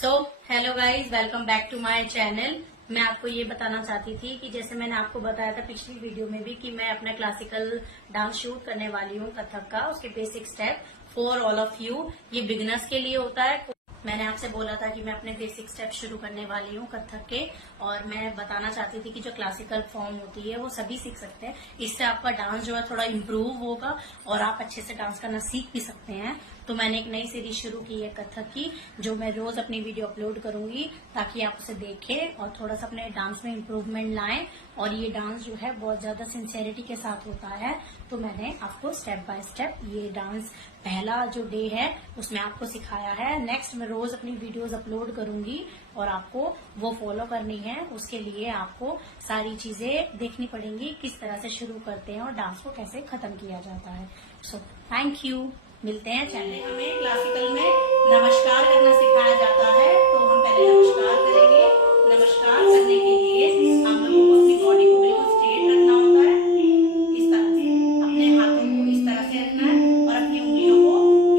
So hello guys, welcome back to my channel. मैं आपको ये बताना चाहती थी कि जैसे मैंने आपको बताया था पिछली वीडियो में भी कि मैं अपना क्लासिकल डांस शूट करने वाली हूँ कथक का, उसके basic step for all of you, ये बिगिनर्स के लिए होता है। मैंने आपसे बोला था कि मैं अपने बेसिक स्टेप शुरू करने वाली हूँ कथक के, और मैं बताना चाहती थी कि जो क्लासिकल फॉर्म होती है वो सभी सीख सकते हैं। इससे आपका डांस जो है थोड़ा इम्प्रूव होगा और आप अच्छे से डांस करना सीख भी सकते हैं। तो मैंने एक नई सीरीज शुरू की है कथक की, जो मैं रोज अपनी वीडियो अपलोड करूंगी ताकि आप उसे देखें और थोड़ा सा अपने डांस में इम्प्रूवमेंट लाएं। और ये डांस जो है बहुत ज्यादा सिंसियरिटी के साथ होता है, तो मैंने आपको स्टेप बाय स्टेप ये डांस पहला जो डे है उसमें आपको सिखाया है। नेक्स्ट मैं रोज अपनी वीडियोस अपलोड करूंगी और आपको वो फॉलो करनी है। उसके लिए आपको सारी चीजें देखनी पड़ेंगी, किस तरह से शुरू करते हैं और डांस को कैसे खत्म किया जाता है। सो थैंक यू, मिलते हैं चैनल। हमें क्लासिकल में नमस्कार करना सिखाया जाता है, तो हम पहले नमस्कार करेंगे। नमस्कार करने के लिए हम लोगों को अपनी बॉडी को बिल्कुल स्ट्रेट रखना होता है, इस तरह से अपने हाथों को इस तरह से रखना है और अपनी उंगलियों को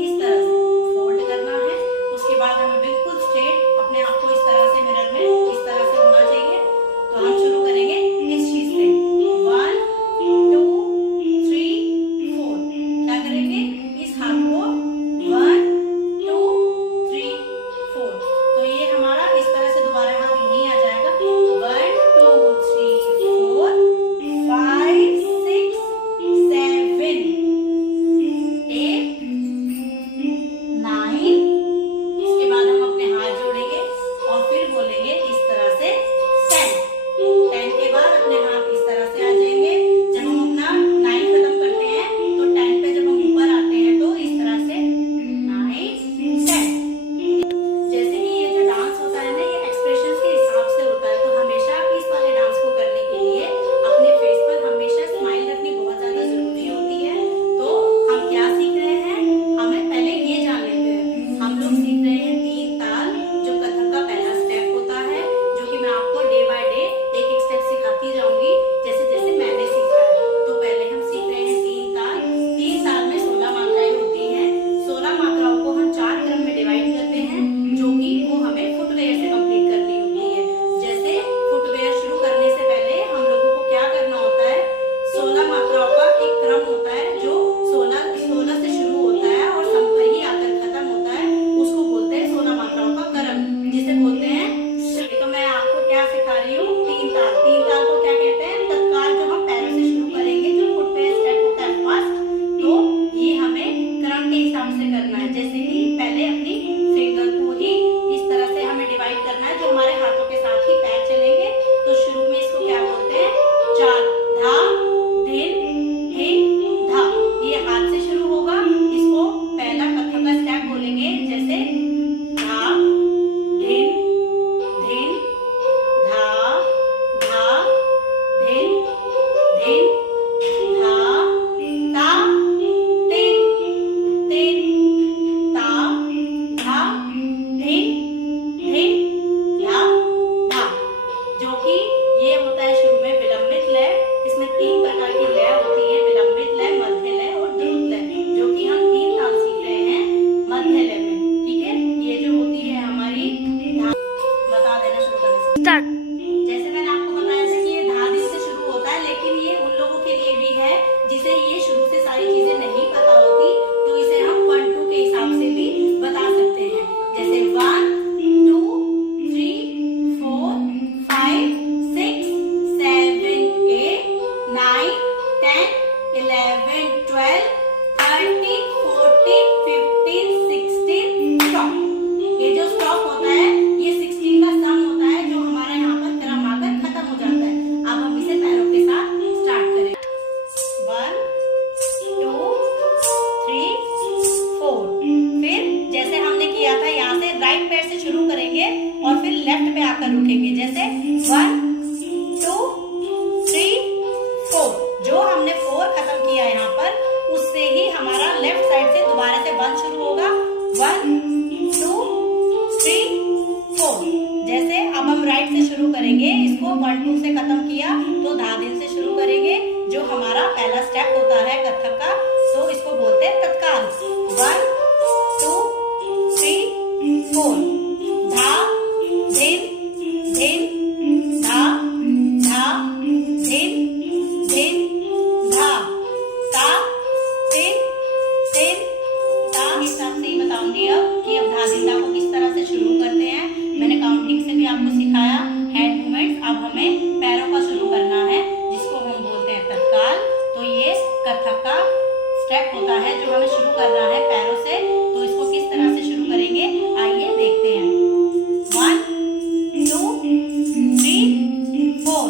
इस तरह से फोल्ड करना है। उसके बाद हमें बिल्कुल स्ट्रेट अपने आप को इस तरह से मिरर में इस तरह से होना चाहिए। तो हम शुरू करेंगे इस चीज से 1 2 3 4। क्या करेंगे, इस हाथ को 1 2 3 4। तो ये हमारा इस तरह से दोबारा हाथ यहीं आ जाएगा। 1 2 3 4 5 6 7 8 9। इसके बाद हम अपने हाथ जोड़ेंगे और फिर बोलेंगे इस तरह से 10। 10 के बाद अपने हाथ इस तरह से आ जाएंगे। जब हम अपना 9 खत्म करते हैं तो 10 पे जब हम ऊपर आते हैं तो इस तरह से 9 10। जैसे कि ये जो डांस होता है ना, ये एक्सप्रेशंस के हिसाब से होता है, तो हमेशा इस वाले डांस को करने के लिए अपने फेस पर हमेशा स्माइल रखनी बहुत ज्यादा जरूरी होती है। तो हम क्या सीख रहे हैं, हमें पहले ये जान लेते हैं। हम लोग सीख रहे हैं 3 ताल, जो कथक का पहला स्टेप होता है, जो कि मैं आपको डे बाय डे एक एक स्टेप सिखाती जाऊंगी जैसे जैसे मैंने सीखा है। तो पहले हम सीख रहे हैं 3 ताल। 3 ताल में 16 मात्राएं होती हैं। 16 मात्राओं को हम 4 क्रम में डिवाइड करते हैं, जो कि वो हमें फुटवेयर से कंप्लीट करनी होती है। जैसे फुटवेयर शुरू करने से पहले हम लोगों को क्या करना होता है, 16 मात्राओं का एक क्रम होता है जो 16 से शुरू होता है और सम पर ही आकर खत्म होता है। उसको बोलते हैं 16 मात्राओं का क्रम, जिसे बोलते हैं। तो मैं आपको क्या सिखा रही हूँ, 3 ताल। 3 ताल को क्या कहते हैं, तत्काल जो हम पैरों से शुरू करेंगे, जो फुटवेयर स्टेप होता है फर्स्ट। तो ये हमें क्रम के हिसाब से करना है। जैसे कि पहले अपनी फिंगर को ही इस तरह से हमें डिवाइड करना है, जो हमारे हाथों के साथ ही पैर चलेंगे। तो शुरू में इसको क्या बोलते हैं, 4 धा धिन धिन धा। ये हाथ से शुरू होगा। इसको पहला कथक का स्टेप बोलेंगे, जैसे धा धिन धिन धा धा धिन धिन धा ता तिन तिन ता धा धिन धिन धा धा। जो कि ये होता है शुरू में विलंबित लय। इसमें 3 प्रकार की लय होती है, विलंबित लय, मध्य लय और द्रुत लय, जो कि हम 3 ताल सीख रहे हैं मध्य लय में। ठीक है, ये जो होती है हमारी बता देना शुरू करने से स्टार्ट। जैसे मैंने आपको बताया था कि ये धा दिन से शुरू होता है, लेकिन ये उन लोगों के लिए भी है जिसे ये शुरू से सारी चीजें नहीं पता होती, तो इसे हम 1 2 के हिसाब से भी बता सकते हैं। जैसे 1 2 3 4 5 6 7 8 9 10 11 12 13 14 15 16 स्टॉप। ये जो स्टॉप होता है ये 16 का सम होता है, जो हमारा यहाँ पर क्रम आकर खत्म हो जाता है। अब हम इसे पैरों के साथ स्टार्ट करें। 1 2 3 4। फिर जैसे हमने किया था, यहाँ से राइट पैर से शुरू करेंगे और फिर लेफ्ट पे आकर रुकेंगे। जैसे 1 2 3 4। जो हमने 4 खत्म किया यहाँ पर, उससे ही हमारा लेफ्ट साइड से दोबारा से 1 शुरू होगा। 1 2 3 4। जैसे अब हम राइट से शुरू करेंगे, इसको 1 2 से खत्म किया तो धा दिन से शुरू करेंगे, जो हमारा पहला स्टेप होता है कथक का। तो इसको बोलते हैं तत्काल। 1 2 3 4। धा के हिसाब से ही बताऊंगी अब कि अब धादिंदा को किस तरह से शुरू करते हैं। मैंने काउंटिंग से भी आपको सिखाया, हैंड मूवमेंट्स। अब हमें पैरों का शुरू करना है, जिसको हम बोलते हैं तत्काल। तो ये कथक का स्टेप होता है जो हमें शुरू करना है पैरों से। तो इसको किस तरह से शुरू करेंगे, आइए देखते हैं। 1 2 3 4।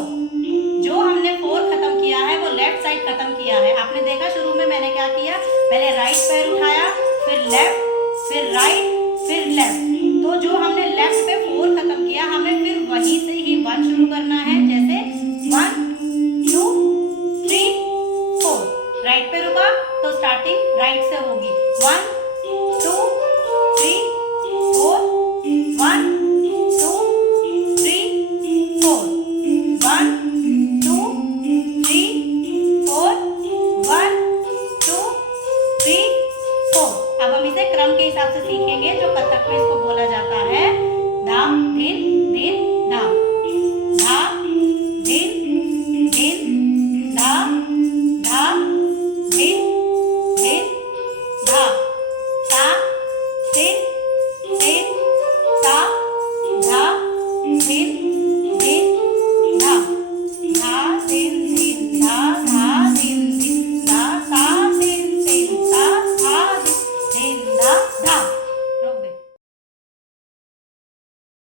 जो हमने 4 खत्म किया है वो लेफ्ट साइड खत्म किया है। आपने देखा शुरू में मैंने क्या किया, पहले राइट पैर उठाया, फिर लेफ्ट, फिर राइट, फिर लेफ्ट। तो जो हमने लेफ्ट पे 4 खत्म किया, हमें फिर वहीं से ही 1 शुरू करना है। जैसे 1 2 3 4। राइट पे रुका तो स्टार्टिंग राइट से होगी। 1 2 3 4 1 2 3 4 1 2 3 4 1 2 3 4। अब हम इसे क्रम के हिसाब से सीखेंगे जो कथक में इसको